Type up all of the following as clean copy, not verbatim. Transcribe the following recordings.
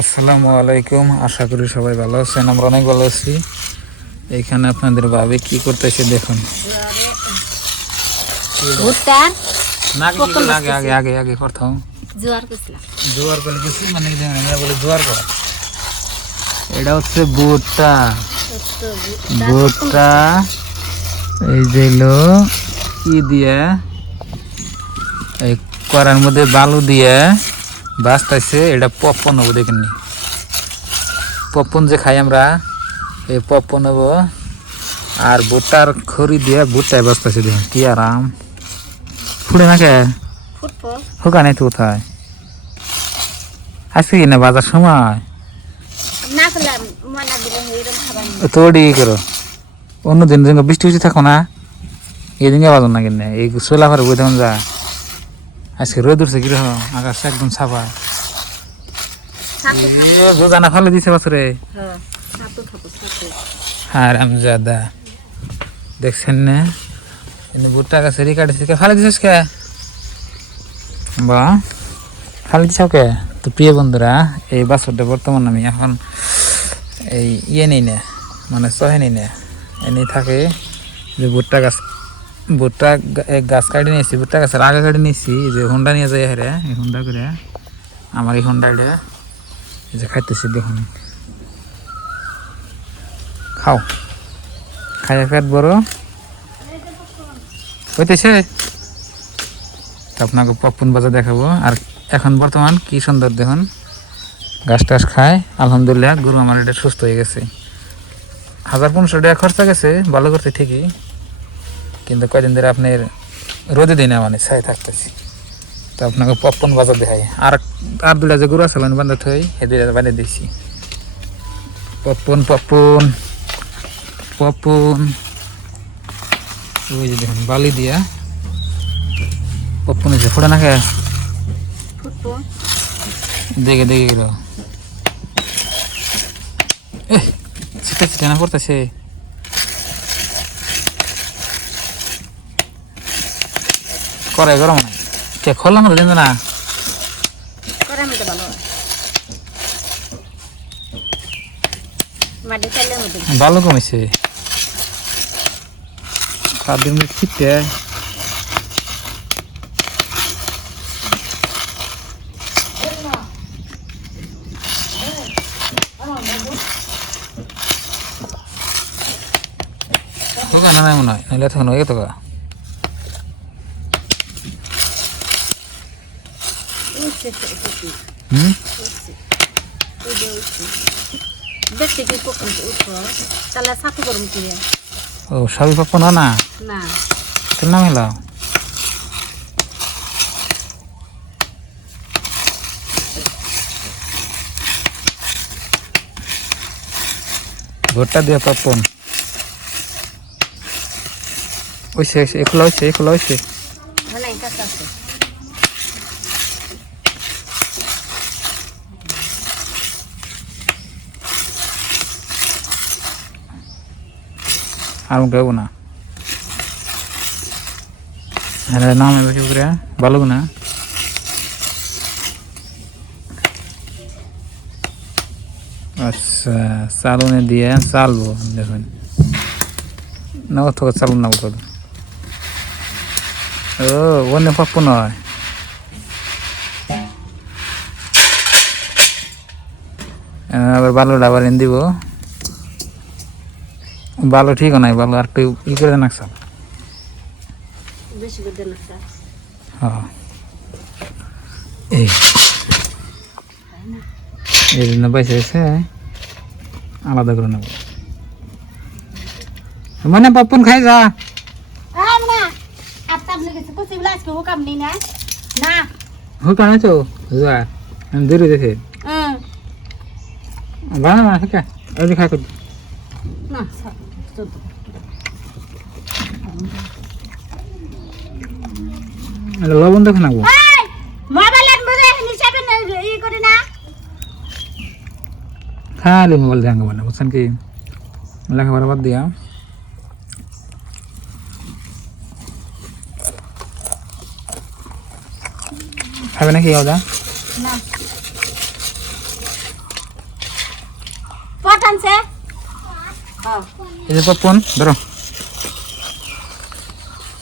আসসালামু আলাইকুম। আশা করি সবাই ভালো আছেন। আমরা অনেক ভালো আছি। এইখানে আপনাদের ভাবে কি করতেছে দেখুন। ভুট্টা না কি পপন আগে আগে আগে আগে প্রথম জোয়ার কইছিলাম। জোয়ার করে গেছি মানে এই যে আমরা বলি জোয়ার করা। এটা হচ্ছে ভুট্টা। ভুট্টা এই যে লো কি দিয়ে এই করার মধ্যে বালু দিয়ে বাস্তাইছে। এটা পপকর্ন হবো দেখেন নি। পপকর্ন যে খাই আমরা এই পপকর্ন হবো। আর ভুট্টার খড়ি দিয়ে ভুট্টায় বাস্তাইছে দেখুন কি আরাম। ফুটে না কে ফুটবো হোকা নাই তো কোথায় আজকে কি না বাজার সময় না করলাম ময়না দিলে এরকম খাবার নেই। তোড়ি করো অন্য দিন দিন বৃষ্টি বৃষ্টি থাকো না এই দিনকে বাজার না কিনে এই সোলা ফারে বই তখন যা আজকে রোদ উঠছে কিরকম আকাশ একদম সাফা রোজানা ফেলে দিছে বছরে হ্যাঁ সাতু থাকো সাতু আর আমি দাদা দেখছেন না এনে ভুট্টা গাছে রিকার্ডে ফালে দিছিস কে বা ফালে দিছাও কে। তো প্রিয় বন্ধুরা এই বছরটা বর্তমান আমি এখন এই নেই না মানে সহে নেই না এনেই থাকে যে ভুট্টা গাছ ভুট্টা গাছ কাটি নিয়েছি ভুট্টা গাছের আগে কাটি নিয়েছি যে হোন্ডা নিয়ে যাই হেরে এই হোন্ডা করে আমার এই হোন্ডাটা এই যে খাইতেছি দেখুন খাও খাইয়া পেট বড় হইতেছে। আপনাকে পপকর্ন বাজার দেখাবো। আর এখন বর্তমান কি সুন্দর দেখুন গাছ টাছ খায় আলহামদুলিল্লাহ। গরু আমার এটা সুস্থ হয়ে গেছে। 1500 টাকা খরচা গেছে ভালো করতে ঠিকই, কিন্তু কয়দিন ধরে আপনার রোদে দিই না মানে ছাই থাকতেছি। তো আপনাকে পপকর্ন বাজার দেখাই। আর দুটা যে গরু আছে মানে বান্ধব হয়ে এই দুইটা বানিয়ে দিয়েছি। পপকর্ন পপকর্ন পপকর্ন ওই যে দেখুন বালি দিয়া পপকর্ন এসে ফোটা না খায় ফুটবো দেখে দেখে গেল ছিটা ছিটা না করতেছে। করাই গরম নাই কে খোলা মতো দিন না করে আমি তো ভালো মাটি চাইলে মতো ভালো কমেছে 7 দিন ছিটতে হোক না নাই মনে হয় নাহলে তখন হয়ে গেত দেখতে কি পকন উঠবো তাহলে সাথে গরম করে ও সবই পপকর্ন না না তোর নাম এলাও ভুট্টা দিয়ে পপকর্ন ওইসে এখোলা হয়েছে মানে কাছে আছে আর গাবো না হ্যাঁ নাম বেশি করে ভালো না আচ্ছা চালনে দিয়ে চালবো দেখুন না থেকে চালু না বলতো ও অন্য পাপ্পু নয় আবার বালুটা আবার এনে দিব বালু ঠিক নাই বালু আর একটু ই করে দেন একসাথ বেশি করে দেন একটা হ্যাঁ এই জন্য পয়সা এসে আলাদা করে নেব মানে পপকর্ন খাই যা না আপনার লেগেছে কুচি বিলাস কেউ কাম নেই না না হোক আনে তো যা আমি দূরে দেখে বানা না ঠিক আছে ওই খাই করছি না লবণ দেখো না মোবাইল আনবে হিসাবে ই করি না খালি মোবাইল দেখাঙ্গ মানে বুঝছেন কি লেখাপড়া বাদ দিয়া খাবে নাকি ওদা না আনছে এই যে পপকর্ন ধরো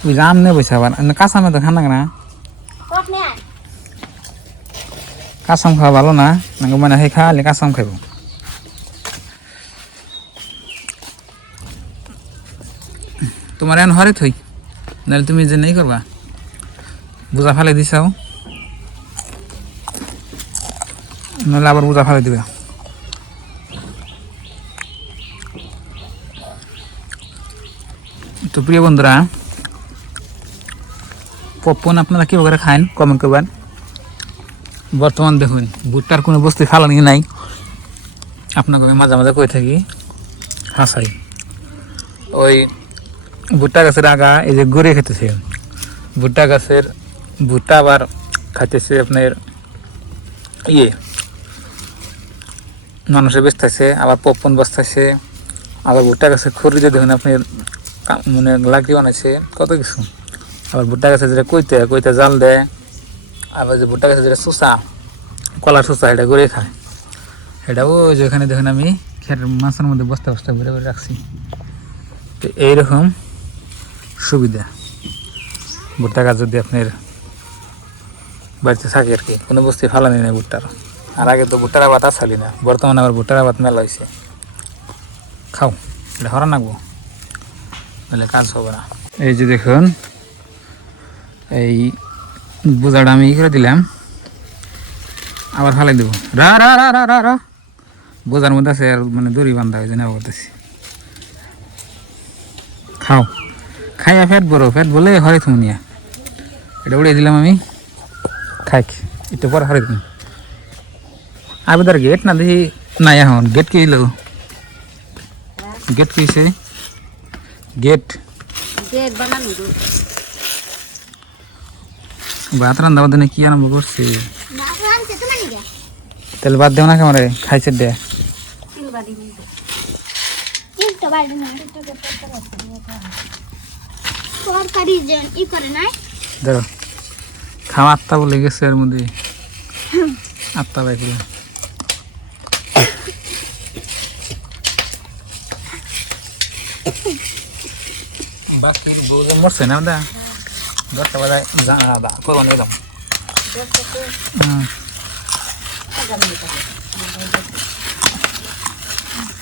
ওই জাম নে বসে আবার কাঁচা আমে তো খান না পপ নে কাঁচা আম খাওয়া ভালো না নাকি মানে সেই খাওয়ালে কাঁচা আম খাইব তোমার এখন হরে থই নাহলে তুমি যে নেই করবা বোঝা ফেলে দিছাও নাহলে আবার বোঝা ফেলে দিবে তো প্রিয় বন্ধুরা পপকর্ন আপনারা কীভাবে খান কমেন্ট করবেন বর্তমান দেখুন ভুট্টার কোনো বস্তু ফালানি নাই আপনাকে আমি মাঝে মাঝে কই থাকি হাসাই ওই ভুট্টা গাছের আগা এই যে গড়ে খেতেছে ভুট্টা গাছের ভুট্টা আবার খাইতেছে আপনার ইয়ে মানুষে বেচতেছে আবার পপকর্ন বসতেছে আবার ভুট্টা গাছের খড়িতে দেখুন আপনি মানে লাকড়ি বানাইছে কত কিছু আবার ভুট্টা গাছে যেটা কইতে জাল দেয় আবার যে ভুট্টা গাছে যেটা চুষা কলার চুষা এটা গড়ে খায় এটাও ওই যে এখানে দেখুন আমি খেটের মাছের মধ্যে বস্তা বস্তা ভরে ভরে রাখছি তো এইরকম সুবিধা ভুট্টা গাছ যদি আপনার বাড়িতে থাকে আর কি কোনো বস্তু ফালানি নেই ভুট্টার আর আগে তো ভুট্টার আবাদ আসালি না বর্তমানে আবার ভুট্টার আবাদ মেলা হয়েছে খাও এটা হরা নাকবো তাহলে কাজ হবে না এই যে দেখুন এই বোঝাটা আমি ই করে দিলাম আবার ফালাই দেবো রা রা রা রা রা রা বোঝার মধ্যে আছে আর মানে দড়ি বান্ধা হয়েছে নেওয়া করতেছি খাও খাইয়া ফ্যাট বলে হরে থুমনিয়া এটা উড়িয়ে দিলাম আমি খাই একটু পরে হরে দিন আবেদার গেট না দেখি নাই এখন গেট কি হইল গেট কি হয়েছে গেট গেট বানানো ভাত রান্না বাদে কি আরম্ভ করছে না আনছে তো নানি গে তাহলে বাদ দেও না কেমন খাইছে দে তিল বাড়ি তো বাড়ি না তরকারি যেন ই করে নাই দেখো খাওয়া আত্মা বলে গেছে এর মধ্যে আত্মা বাইরে বাকি গোজে মরছে না দা দশটা বেলায় জানা দা কোন এরকম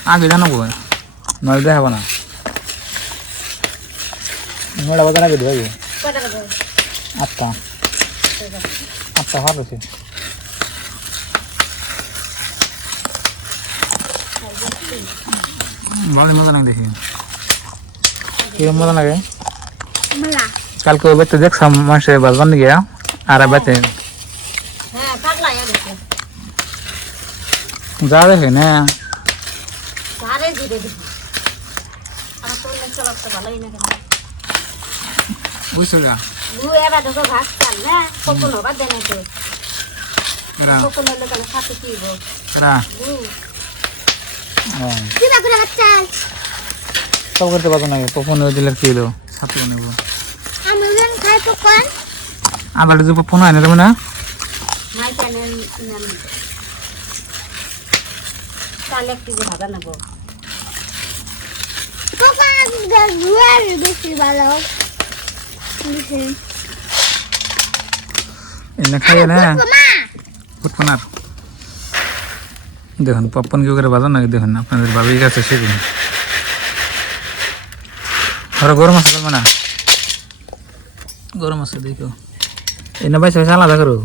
আগে জানাবো নয় দেখাবো না নয়টা বাজার আগে দেবে আটটা আটটা ভালো আছে ভালো মজা লাগে দেখি কিরম মজা লাগে মালা কালকে ওই বাচ্চা দেখছাম মাসে বাজবান গিয়া আর বাচ্চা হ্যাঁ পাগলা গেছে যা দেখে না সারে জিরে দিছি আমার তো না চলতে ভালোই না কেন বুঝছো না লু এবার তো ভাত চাল না কখনো বাদ দেন তো এরা কখনো লোক খাতে কিব এরা লু কিবা করে ভাত চাল সব করতে পারবো না কখন দিলে কি হলো সাথে নেব আমি যেন খাই পকন আবার যে ফোন আনে দেবো না মাই চ্যানেল নাম তাহলে একটু ভাজা নেব পকন গুয়ার বেশি ভালো এনে খাইয়ে না ফুটফোনার দেখুন পপকর্ন কি করে বাজার নাকি দেখুন আপনাদের বাবির কাছে শিখুন আর গরম আছে করবে না গরম আছে দেখো এনে বাইসে বাইসে আলাদা করো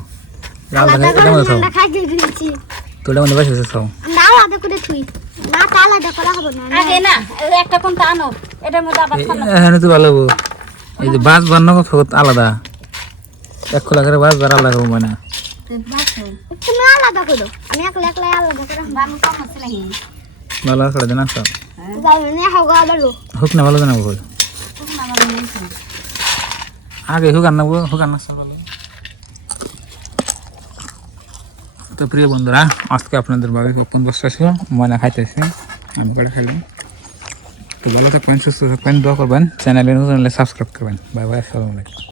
আলাদা এটা মধ্যে খাও তোটা মধ্যে বাইসে বাইসে খাও না আলাদা করে থুই না তা আলাদা করা হবে না আগে না একটা কোন তা আনো এটার মধ্যে আবার হ্যাঁ তো ভালো এই যে বাস বান্ন আলাদা এক খোলা করে বাস বার আলাদা করবো না তুমি আলাদা করো আমি একলা একলা আলাদা করে বানু কম আছে নাকি ভালো করে দেন সব যাই না হাওয়া আলো হুক না ভালো জানাবো আগে হুক আনবো হুক আনা ভালো তো প্রিয় বন্ধুরা আজকে আপনাদের বাড়ি কোন বসে ছিল ময়না খাইতেছি আমি করে খেলাম তো ভালো থাকবেন সুস্থ থাকবেন দোয়া করবেন চ্যানেলে নতুন হলে সাবস্ক্রাইব করবেন বাই বাই আসসালামু আলাইকুম